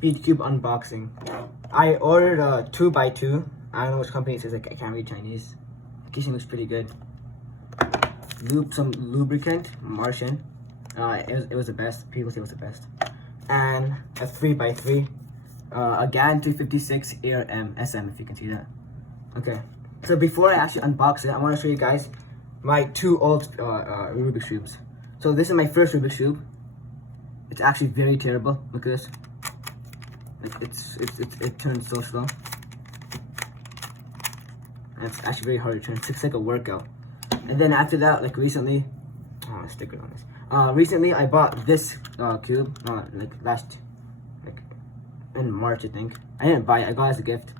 Speed Cube unboxing. I ordered a 2x2. I don't know which company it is. I can't read Chinese. The casing looks pretty good. Some lubricant, Martian. It was the best. People say it was the best. And a 3x3. A GAN 356 Air M SM, if you can see that. Okay. So before I actually unbox it, I want to show you guys my two old Rubik's cubes. So this is my first Rubik's cube. It's actually very terrible. Look at this. It turns so slow. And it's actually very hard to turn. It's like a workout. And then after that, like recently, oh, stickers on this. Recently I bought this cube. In March, I think. I didn't buy it. I got it as a gift.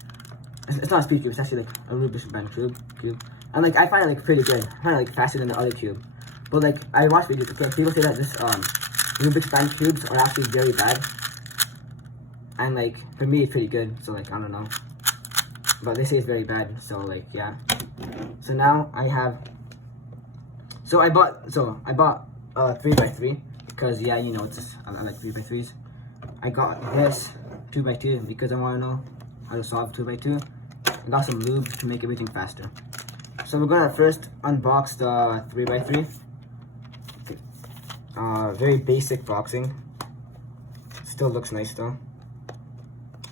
It's not a speed cube. It's actually like a Rubik's band cube. And like I find it like pretty good. I find it like faster than the other cube. But like I watch videos. Okay, people say that this Rubik's band cubes are actually very bad. And like for me, it's pretty good. So like I don't know. But they say it's very bad. So like yeah. So now I have. I bought 3x3 because yeah, you know it's just, I like 3x3s. I got this 2x2 because I want to know how to solve 2x2. I got some lube to make everything faster. So we're gonna first unbox the 3x3. Very basic boxing. Still looks nice though.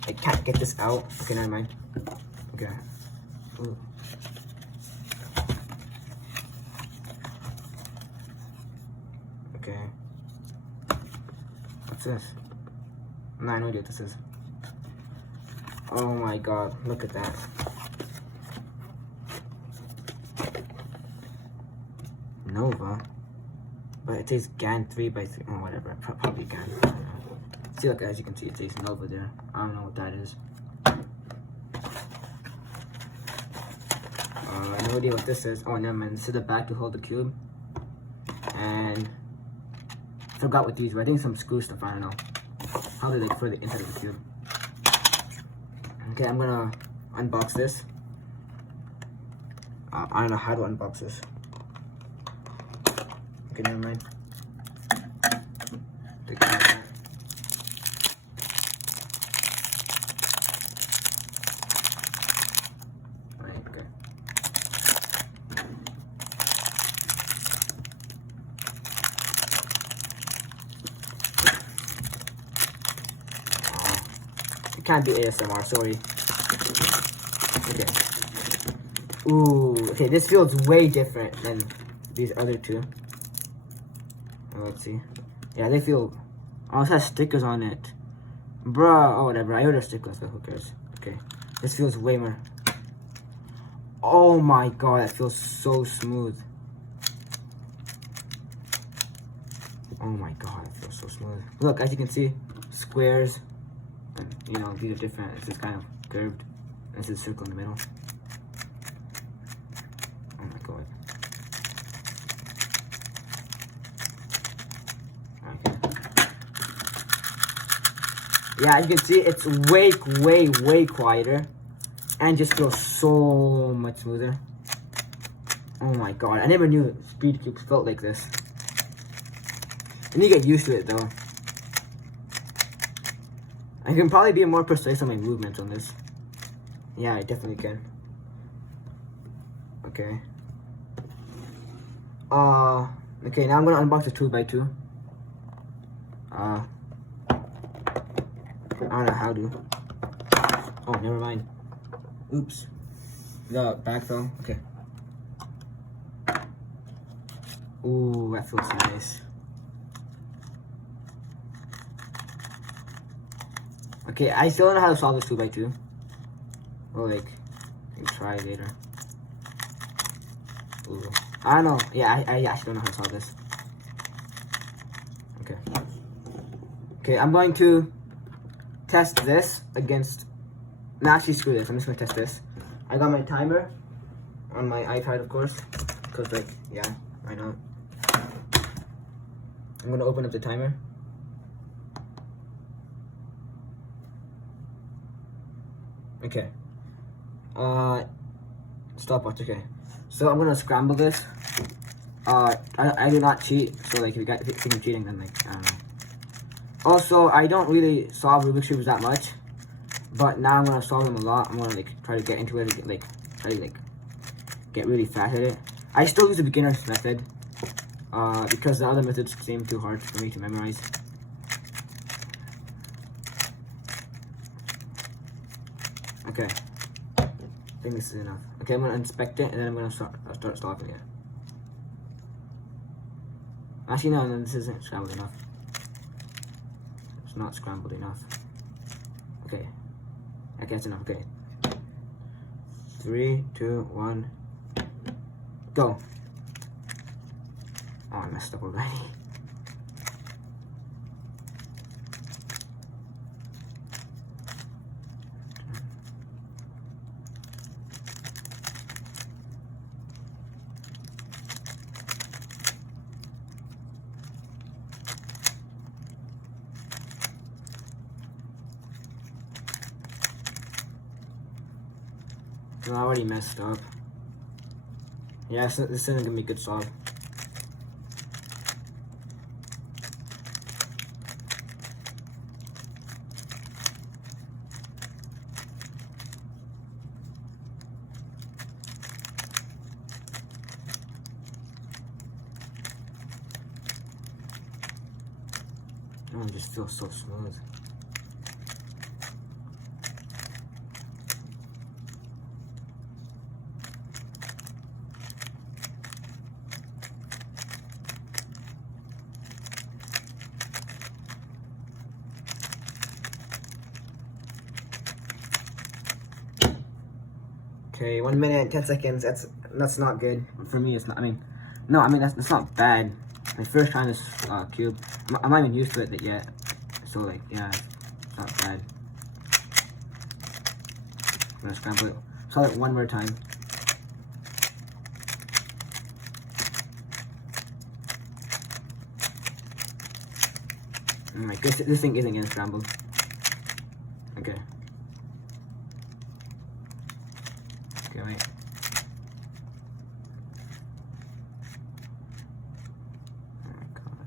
I can't get this out. Okay, never mind. Okay. Ooh. Okay. What's this? No, I know what this is. Oh my god, look at that. Nova. But it says GAN 3x3. Oh, whatever. Probably GAN. I don't know. See, look, as you can see, it says Nova there. I don't know what that is. No idea what this is. Oh, never mind. This is the back to hold the cube. And I forgot what these were. I think some screw stuff. I don't know. Probably like for the inside of the cube. Okay, I'm gonna unbox this. I don't know how to unbox this. Okay, never mind. Take care of that. Right, okay. It can't be ASMR, sorry. Okay. Ooh, okay, this feels way different than these other two. Let's see. Yeah, they feel. Oh, it has stickers on it. Bruh. Oh, whatever. I ordered stickers, but who cares? Okay. This feels way more. Oh my god, that feels so smooth. Oh my god, it feels so smooth. Look, as you can see, squares. And, you know, these are different. It's just kind of curved. This is a circle in the middle. Oh my god. Yeah, as you can see, it's way quieter and just feels so much smoother. Oh my god, I never knew speed cubes felt like this. And you get used to it though. I can probably be more precise on my movements on this. Yeah, I definitely can. Okay. Okay, now I'm gonna unbox the 2x2. I don't know how to. Oh, never mind. Oops. The back fell. Okay. Ooh, that feels nice. Okay, I still don't know how to solve this 2x2. Well, like, I can try later. Ooh. I don't know. Yeah, I actually don't know how to solve this. Okay. Okay, I'm going to test this against. No, actually, screw this. I'm just gonna test this. I got my timer on my iPad, of course, because, like, yeah, I know. I'm gonna open up the timer. Okay. Stopwatch. Okay. So I'm gonna scramble this. I do not cheat. So like, if you think I'm cheating, then like, I don't know. Also, I don't really solve Rubik's Cubes that much, but now I'm gonna solve them a lot. I'm gonna like try to get into it, try to get really fast at it. I still use the beginner's method, because the other methods seem too hard for me to memorize. Okay, I think this is enough. Okay, I'm gonna inspect it and then I'm gonna start solving it. Actually, no, this isn't scrambled enough. It's not scrambled enough. Okay, that's enough. Okay, 3, 2, 1, go. Oh, I messed up already. I already messed up. Yeah, this isn't gonna be a good solve. Oh, it just feels so smooth. Okay, 1 minute, 10 seconds. That's not good. For me, it's not. That's not bad. My first trying this cube. I'm not even used to it yet. So like, yeah, it's not bad. I'm gonna scramble it. Solve it one more time. Oh my goodness, this thing isn't getting scrambled. Okay. Okay, wait. Oh my god.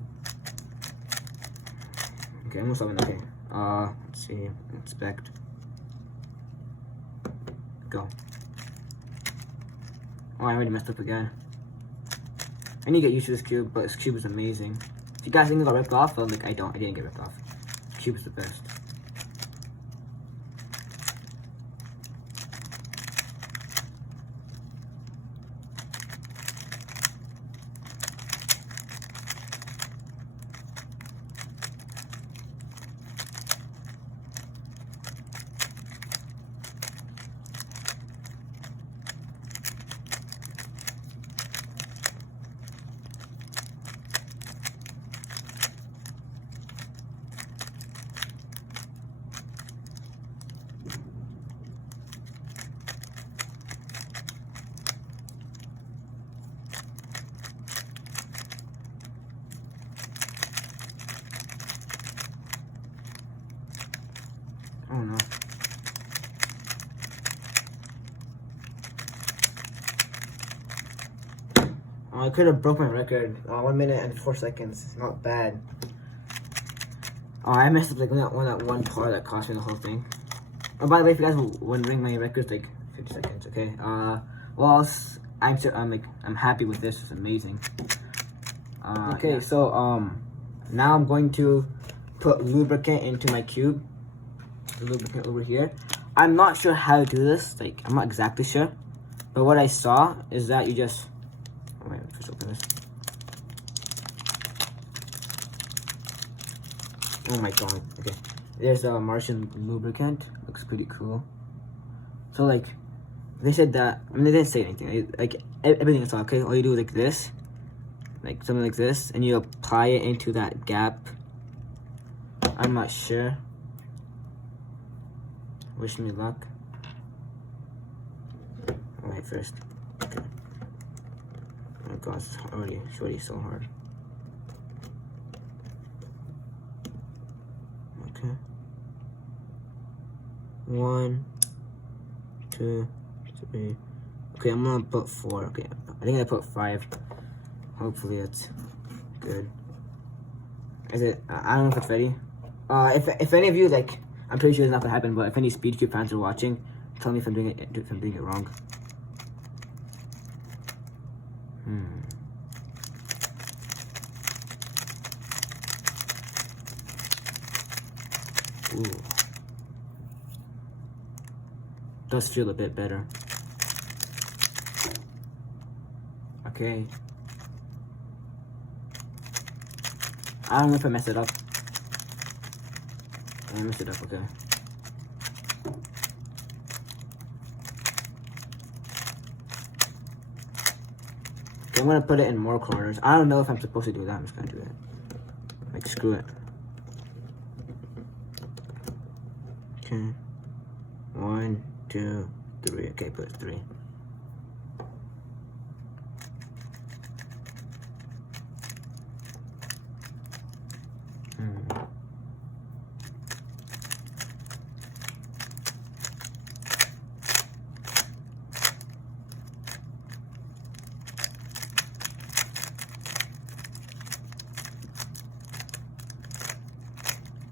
Okay, almost done. Okay. Let's see. Inspect. Go. Oh, I already messed up again. I need to get used to this cube, but this cube is amazing. If you guys think I got ripped off, well, like I didn't get ripped off. This cube is the best. Oh no. I could have broke my record. 1 minute and 4 seconds. Not bad. Oh, I messed up like that one part that cost me the whole thing. Oh, by the way, if you guys were wondering, my record's like 50 seconds. Okay. Well, I'm happy with this. It's amazing. Okay, so now I'm going to put lubricant into my cube. Lubricant over here. I'm not sure how to do this. Like, I'm not exactly sure. But what I saw is that you just. Oh, wait, let's open this. Oh my god. Okay. There's a Martian lubricant. Looks pretty cool. So, like, they said that. I mean, they didn't say anything. Like, everything is okay. All you do is like this. Like, something like this. And you apply it into that gap. I'm not sure. Wish me luck. Alright, first. Okay. Oh my gosh, it's already so hard. Okay. 1, 2, 3. Okay, I'm gonna put 4. Okay, I think I put 5. Hopefully it's good. Is it? I don't know if it's ready. If any of you like, I'm pretty sure it's not gonna happen, but if any SpeedCube fans are watching, tell me if I'm doing it wrong. Ooh. Does feel a bit better. Okay. I don't know if I messed it up. I messed it up, okay. I'm gonna put it in more corners. I don't know if I'm supposed to do that. I'm just gonna do it. Like, screw it. Okay. 1, 2, 3. Okay, put 3.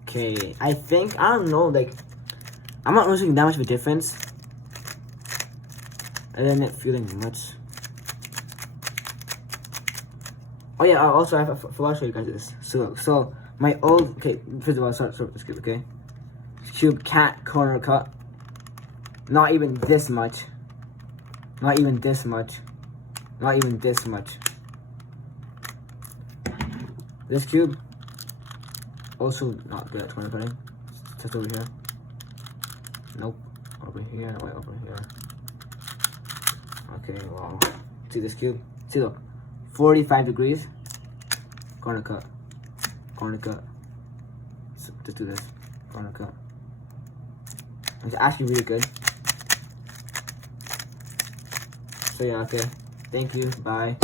Okay, I think, I don't know, like, I'm not noticing that much of a difference. I didn't feeling much. Oh yeah, also I forgot to show you guys this. So my old, okay, first of all, start with this cube, okay? Cube cat corner cut. Not even this much. Not even this much. Not even this much. This cube, also not good at corner cutting. Just over here. Nope. Over here, no way, over here. Okay, wow. See this cube? See, look. 45 degrees. Corner cut. Corner cut. So just do this. Corner cut. It's actually really good. So yeah, okay. Thank you. Bye.